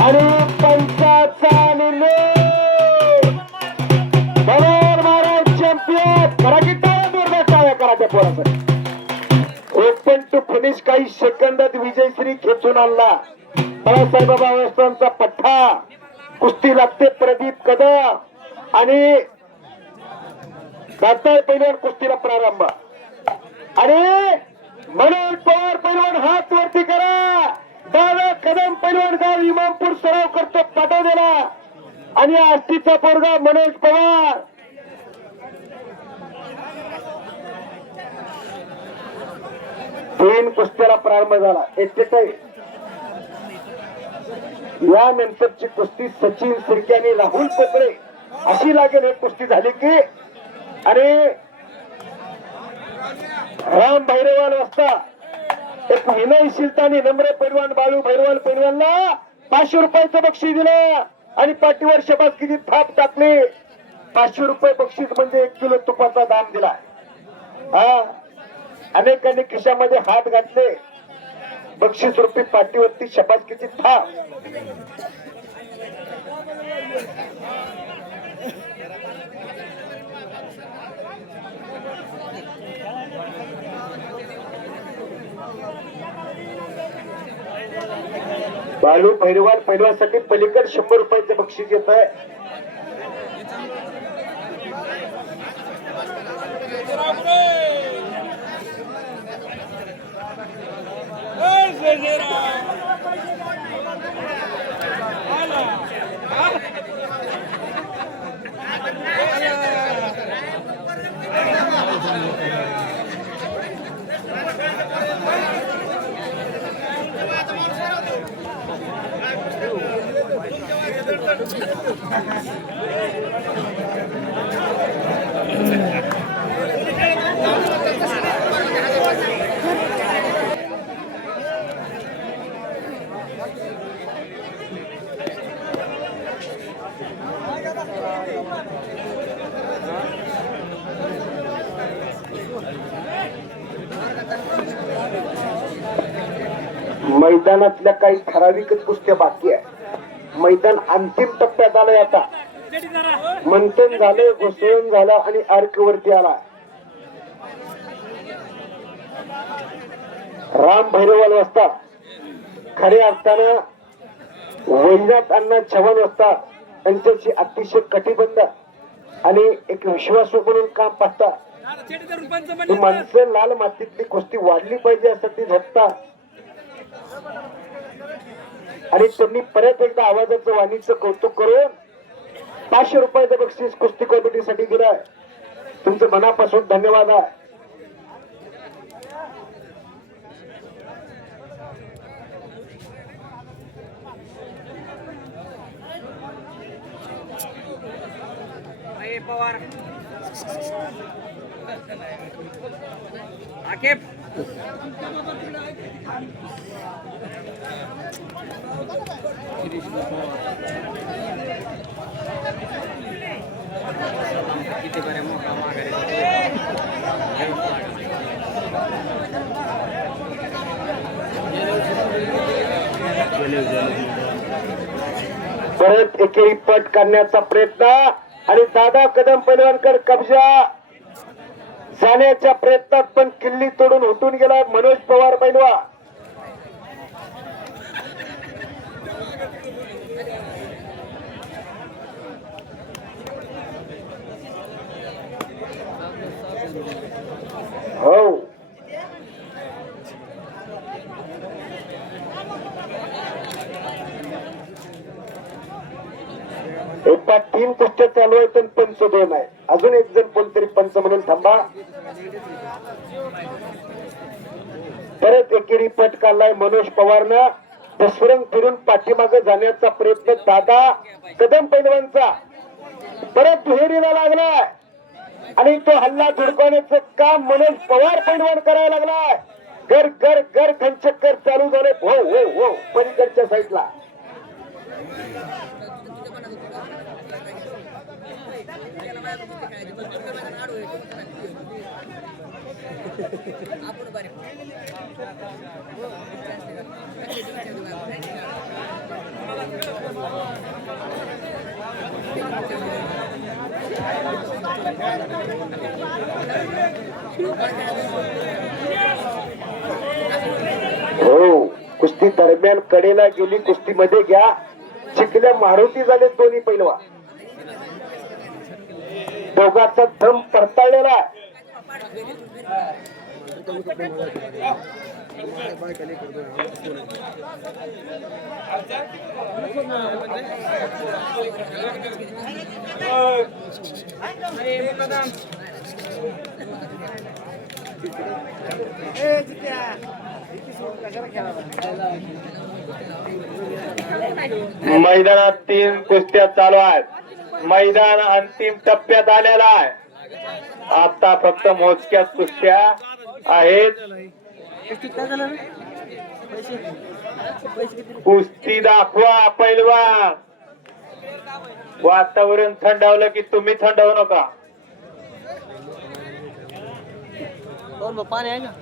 आणि पंचाचा चॅम्पियन कराच्या पोरासाठी open to finish काही सेकंदात विजयश्री खेचून आणला. बाळासाहेब अवस्थांचा पठ्ठा कुस्ती लागते. प्रदीप कदम आणि दातार पैलवान कुस्तीला प्रारंभ. आणि मनोज पवार पैलवान हात वरती करा. दादा कदम पैलवान गाव इमामपूर सराव करतो पाठवलेला. आणि आष्टीचा पोरगा मनोज पवार तीन कुस्त्याला प्रारंभ झाला. यानंतरची कुस्ती सचिन सिरके आणि राहुल पोकळे अशी लागेल. एक कुस्ती झाली की आणि राम भैरवाल वाजता एक विनयशीलता आणि नम्र पैलवान बाळू भैरवाल पैलवानला 500 रुपयाचं बक्षीस दिलं आणि पाठीवर शबासकीची थाप टाकली. 500 रुपये बक्षीस म्हणजे 1 किलो तुपाचा दाम दिला. हा अनेकांनी खिशामध्ये हात घातले. बक्षीस रुपये पाठीवरती शबासकीची थाप. बाळू भैरवाल पैलवानसाठी पलीकड 100 रुपयाचं बक्षीस येत आहे. मैदानातल्या काही ठराविकच कुस्त्या बाकी आहे. मैदान अंतिम टप्प्यात आलंय. आता मंथन झालं, घुसळण झालं आणि अर्क वरती आला. राम भैरवाल वाजतात खऱ्या अर्थानं वैनाथ अण्णा चव्हाण वाजतात. त्यांच्याशी अतिशय कटिबद्ध आणि एक विश्वासू म्हणून काम पाहतात. माणसं लाल मातीतली कुस्ती वाढली पाहिजे असं ती झटतात. आणि त्यांनी परत एकदा आवाजाचं वाणीचं कौतुक करून 500 रुपयाचं बक्षीस कुस्ती कमिटीसाठी दिलंय. तुमचं मनापासून धन्यवाद आहे. पवार आकेब किती बरे मोठा माघारी परत एकेरी पट करण्याचा प्रयत्न आणि दादा कदम पैलवानकर कब्जा जाण्याच्या प्रयत्नात पण किल्ली तोडून उठून गेला मनोज पवार पैलवान. हो एका 3 कुस्त्या चालू आहेत पण पंच 2 आहे. अजून एक जण कोणतरी पंच म्हणून थांबा. परत एकेरी पट काढलाय मनोज पवारनं. दसवरंग फिरून पाठीमागे जाण्याचा प्रयत्न दादा कदम पैलवानचा परत दुहेरीला लागलाय आणि तो हल्ला धुडकवण्याचं काम मनोज पवार पैलवान करायला लागलाय. घर घर घर घनचक्कर चालू झाले. हो हो हो पलीकडच्या साईडला हो, कुस्ती दरम्यान कडेला गेली, कुस्तीमध्ये घ्या. चिखल्या मारुती झाले दोन्ही पैलवा. दोघांचा दम परताळलेला आहे. मैदानात 3 कुस्त्या चालू आहेत. मैदान अंतिम टप्प्यात आलेला आहे. आता फक्त मोजक्याच कुस्त्या आहेत. कुस्ती दाखवा पैलवान. वातावरण थंडावलं की तुम्ही थंडावू नका.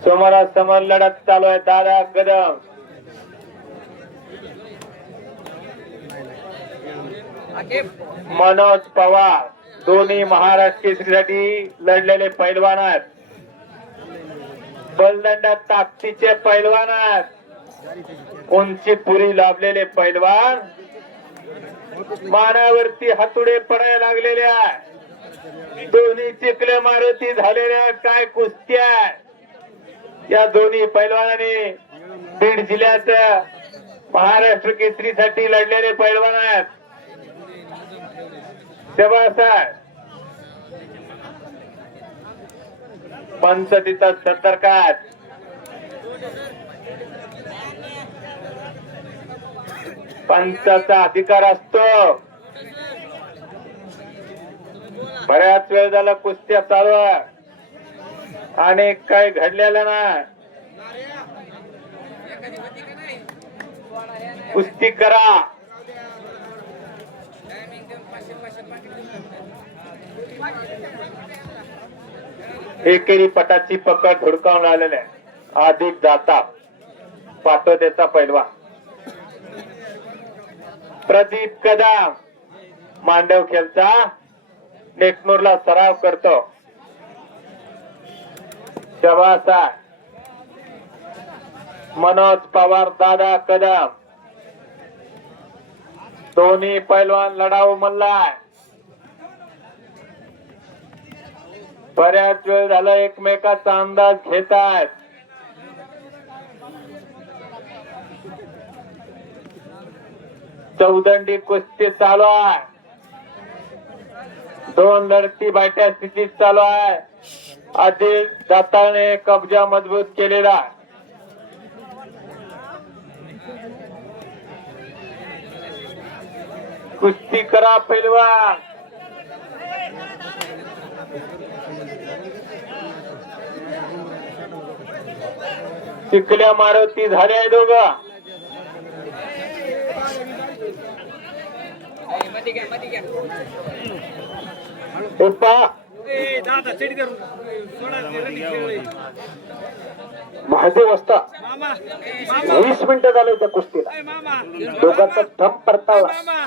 समोरासमोर लढत चालू आहे. दादा कदम मनोज पवार दोन्ही महाराष्ट्र केसरीसाठी लढलेले पैलवान आहेत. बलदंडात ताकदीचे पैलवान आहेत. उंची पुरी लाभलेले पैलवान. मानावरती हातुडे पडायला लागलेले आहे. दोन्ही चिखले मारुती झालेले आहेत. काय कुस्त्या या दोन्ही पैलवानांनी बीड जिल्ह्यात महाराष्ट्र केसरीसाठी लढलेले पैलवान आहेत. पंच तिथं सतर्क आहेत. पंचाचा अधिकार असतो. बऱ्याच वेळ झाला कुस्त्या चालू आहे आणि काही घडलेलं नाही. कुस्ती करा. एकेरी पटाची पकड धुडकावून आलेले अधिक जाता पाटोद्याचा पैलवान प्रदीप कदम मांडवखेलचा नेकनूरला सराव करतो. शबासा मनोज पवार दादा कदम दोन्ही पैलवान लढाऊ मल्लाय. बऱ्याच वेळ झाला एकमेकाचा अंदाज घेत आहेत. चौदंडी कुस्ती चालू आहे. 2 लढती बाट्या स्थितीत चालू आहे. आधी दाताने कब्जा मजबूत केलेला आहे. कुस्ती करा पैलवान. चिखल्या मारुती झाले दोघं. महादेव असता 20 मिनिटं झाले त्या कुस्तीला. दोघांचा थंब परतावला.